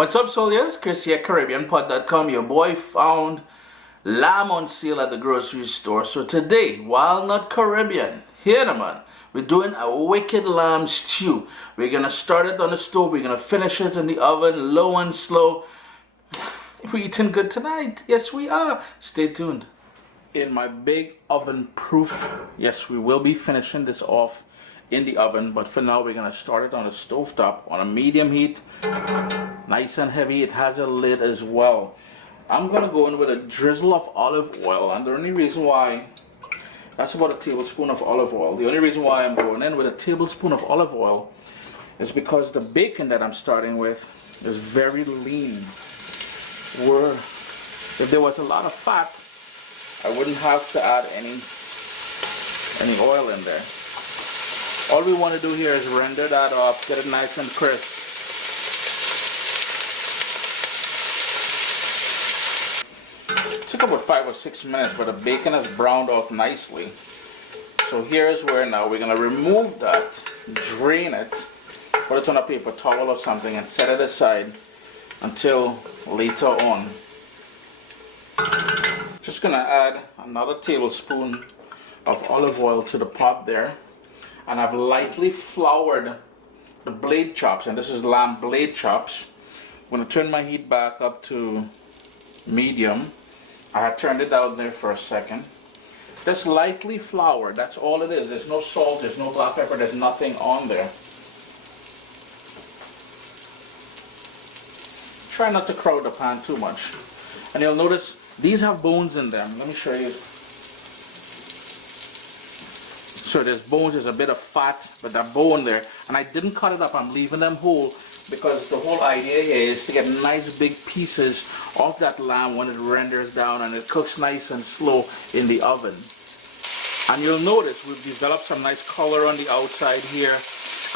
What's up, soldiers? Chris here, caribbeanpot.com. Your boy found lamb on sale at the grocery store. So today, Walnut Caribbean, here man, we're doing a wicked lamb stew. We're gonna start it on the stove. We're gonna finish it in the oven, low and slow. We're eating good tonight. Yes, we are. Stay tuned. In my big oven proof, yes, we will be finishing this off in the oven, but for now we're gonna start it on a stove top on a medium heat, nice and heavy. It has a lid as well. I'm gonna go in with a drizzle of olive oil, and the only reason why, that's about a tablespoon of olive oil. The only reason why I'm going in with a tablespoon of olive oil is because the bacon that I'm starting with is very lean. Where if there was a lot of fat, I wouldn't have to add any oil in there. All we want to do here is render that off, get it nice and crisp. It took about 5 or 6 minutes, but the bacon has browned off nicely. So here's where now we're going to remove that, drain it, put it on a paper towel or something, and set it aside until later on. Just going to add another tablespoon of olive oil to the pot there. And I've lightly floured the blade chops, and this is lamb blade chops. I'm going to turn my heat back up to medium. I had turned it down there for a second. Just lightly floured, that's all it is. There's no salt, there's no black pepper, there's nothing on there. Try not to crowd the pan too much. And you'll notice these have bones in them. Let me show you. So there's bones, there's a bit of fat, but that bone there, and I didn't cut it up, I'm leaving them whole because the whole idea here is to get nice big pieces of that lamb when it renders down and it cooks nice and slow in the oven. And you'll notice we've developed some nice color on the outside here,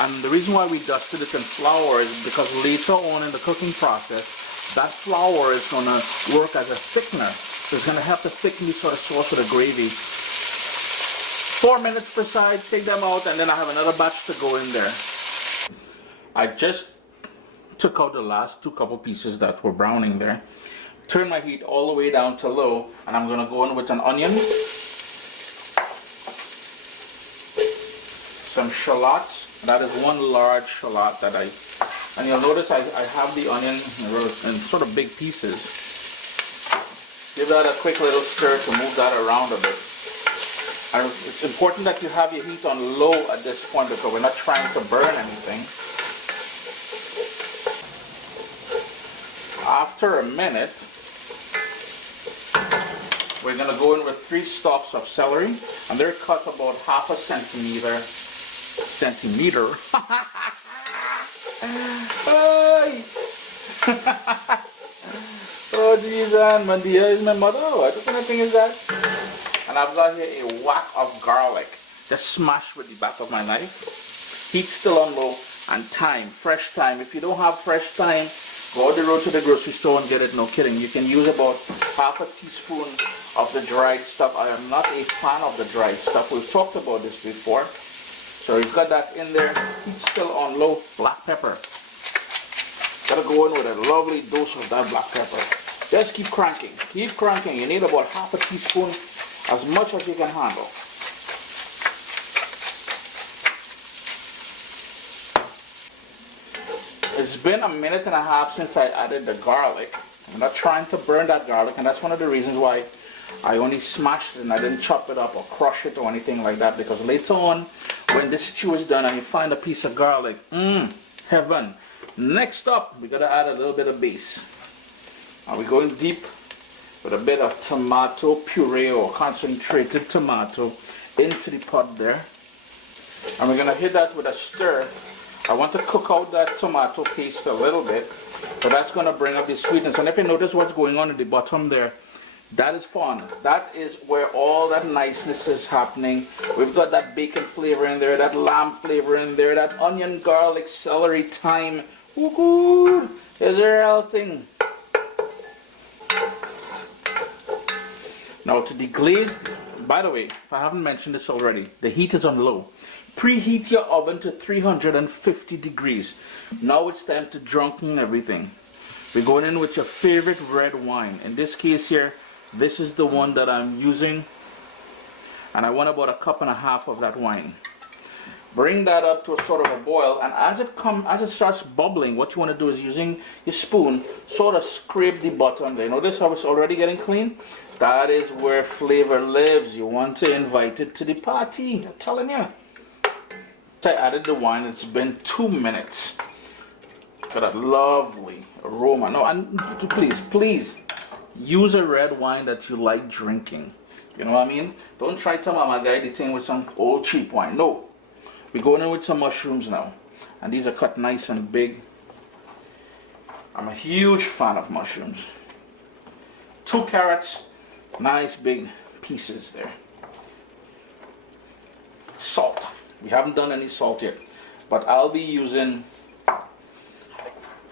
and the reason why we dusted it in flour is because later on in the cooking process, that flour is going to work as a thickener. So it's going to help to thicken the sort of sauce of the gravy. 4 minutes per side, take them out, and then I have another batch to go in there. I just took out the last couple pieces that were browning there. Turn my heat all the way down to low, and I'm going to go in with an onion, some shallots. That is one large shallot that and you'll notice I have the onion in sort of big pieces. Give that a quick little stir to move that around a bit. And it's important that you have your heat on low at this point because we're not trying to burn anything. After a minute, we're going to go in with 3 stalks of celery, and they're cut about half a centimeter. Oh geez, man, dear is my mother. What kind of thing is that? And I've got here a whack of garlic, just smashed with the back of my knife. Heat still on low, and thyme, fresh thyme. If you don't have fresh thyme, go on the road to the grocery store and get it, no kidding. You can use about half a teaspoon of the dried stuff. I am not a fan of the dried stuff. We've talked about this before. So you've got that in there, heat still on low. Black pepper. Gotta go in with a lovely dose of that black pepper. Just keep cranking, keep cranking. You need about half a teaspoon, as much as you can handle. It's been a minute and a half since I added the garlic. I'm not trying to burn that garlic, and that's one of the reasons why I only smashed it and I didn't chop it up or crush it or anything like that, because later on when this stew is done and you find a piece of garlic, heaven. Next up, we gotta add a little bit of base. Are we going deep with a bit of tomato puree or concentrated tomato into the pot there, and we're gonna hit that with a stir. I want to cook out that tomato paste a little bit, so that's gonna bring up the sweetness. And if you notice what's going on at the bottom there, that is fun. That is where all that niceness is happening. We've got that bacon flavor in there, that lamb flavor in there, that onion, garlic, celery, thyme. Ooh, good. Is there everything? Now to deglaze, by the way, if I haven't mentioned this already, the heat is on low. Preheat your oven to 350 degrees. Now it's time to drunken everything. We're going in with your favorite red wine. In this case here, this is the one that I'm using. And I want about 1.5 cups of that wine. Bring that up to a sort of a boil, and as it starts bubbling, what you want to do is using your spoon, sort of scrape the bottom there. Notice how it's already getting clean? That is where flavor lives. You want to invite it to the party. I'm telling you. I added the wine. It's been 2 minutes. Got that lovely aroma. No, and please use a red wine that you like drinking. You know what I mean? Don't try to mama guide the thing with some old cheap wine. No. We're going in with some mushrooms now. And these are cut nice and big. I'm a huge fan of mushrooms. 2 carrots, nice big pieces there. Salt. We haven't done any salt yet. But I'll be using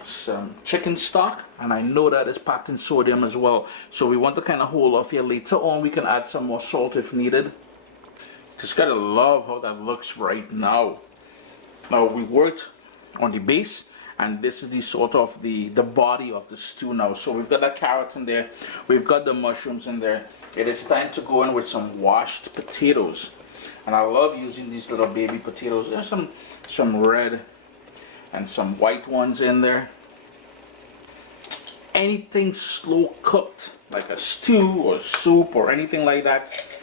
some chicken stock, and I know that is packed in sodium as well. So we want to kind of hold off here. Later on we can add some more salt if needed. Just gotta love how that looks right now. Now we worked on the base, and this is the sort of the body of the stew now. So we've got the carrots in there, we've got the mushrooms in there. It is time to go in with some washed potatoes, and I love using these little baby potatoes. There's some red and some white ones in there. Anything slow cooked, like a stew or soup or anything like that,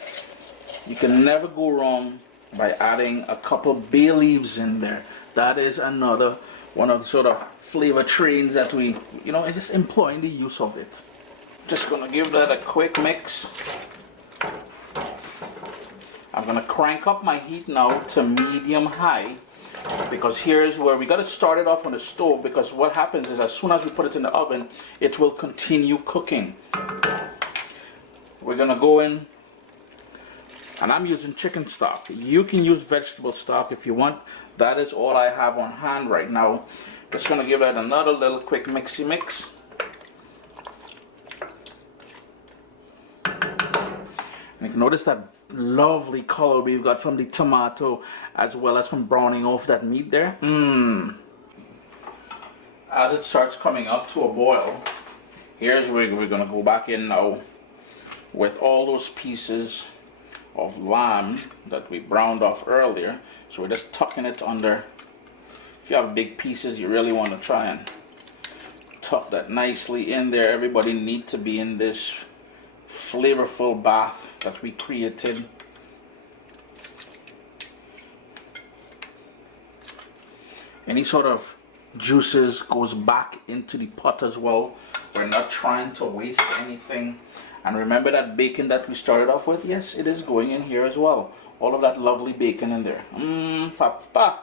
you can never go wrong by adding a couple bay leaves in there. That is another one of the sort of flavor trains that we, just employing the use of it. Just gonna give that a quick mix. I'm gonna crank up my heat now to medium high, because here's where we gotta start it off on the stove, because what happens is as soon as we put it in the oven, it will continue cooking. We're gonna go in. And I'm using chicken stock. You can use vegetable stock if you want. That is all I have on hand right now. Just gonna give it another little quick mixy mix. And you can notice that lovely color we've got from the tomato as well as from browning off that meat there. As it starts coming up to a boil, here's where we're gonna go back in now with all those pieces of lamb that we browned off earlier. So we're just tucking it under. If you have big pieces, you really want to try and tuck that nicely in there. Everybody needs to be in this flavorful bath that we created. Any sort of juices goes back into the pot as well. We're not trying to waste anything. And remember that bacon that we started off with? Yes, it is going in here as well. All of that lovely bacon in there. Papa.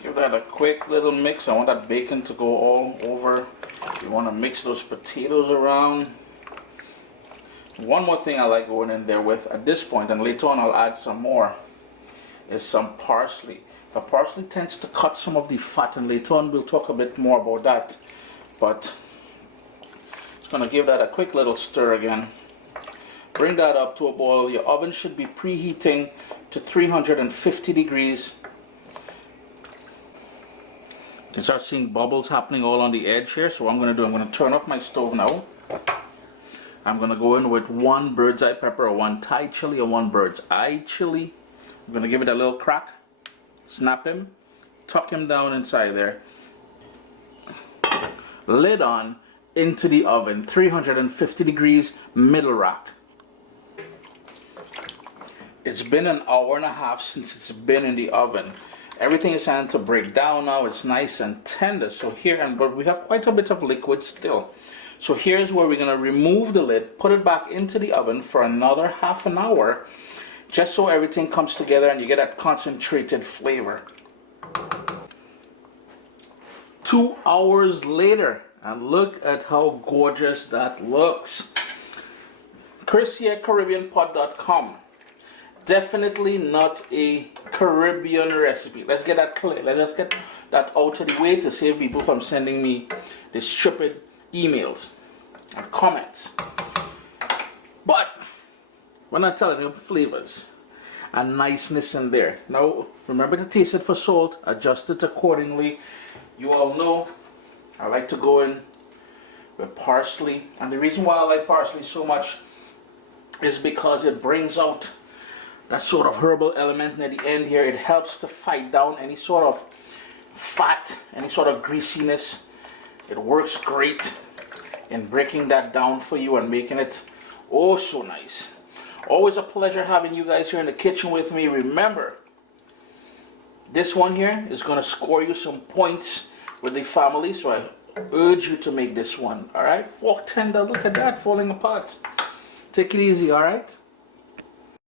Give that a quick little mix. I want that bacon to go all over. You want to mix those potatoes around. One more thing I like going in there with at this point, and later on I'll add some more, is some parsley. The parsley tends to cut some of the fat, and later on we'll talk a bit more about that. But gonna give that a quick little stir again. Bring that up to a boil. Your oven should be preheating to 350 degrees. You can start seeing bubbles happening all on the edge here. So what I'm gonna do, I'm gonna turn off my stove now. I'm gonna go in with 1 bird's eye pepper, or 1 Thai chili, or 1 bird's eye chili. I'm gonna give it a little crack, snap him, tuck him down inside there. Lid on, into the oven, 350 degrees, middle rack. It's been an hour and a half since it's been in the oven. Everything is starting to break down now. It's nice and tender. So here, but we have quite a bit of liquid still. So here's where we're gonna remove the lid, put it back into the oven for another half an hour, just so everything comes together and you get that concentrated flavor. 2 hours later, and look at how gorgeous that looks. Chris here, caribbeanpot.com. Definitely not a Caribbean recipe. Let's get that clear. Let's get that out of the way to save people from sending me the stupid emails and comments. But we're not telling you flavors. and niceness in there. Now, remember to taste it for salt, adjust it accordingly. You all know I like to go in with parsley, and the reason why I like parsley so much is because it brings out that sort of herbal element near the end here. It helps to fight down any sort of fat, any sort of greasiness. It works great in breaking that down for you and making it oh so nice. Always a pleasure having you guys here in the kitchen with me. Remember, this one here is going to score you some points with the family, so I urge you to make this one. All right, fork tender, look at that falling apart. Take it easy, all right?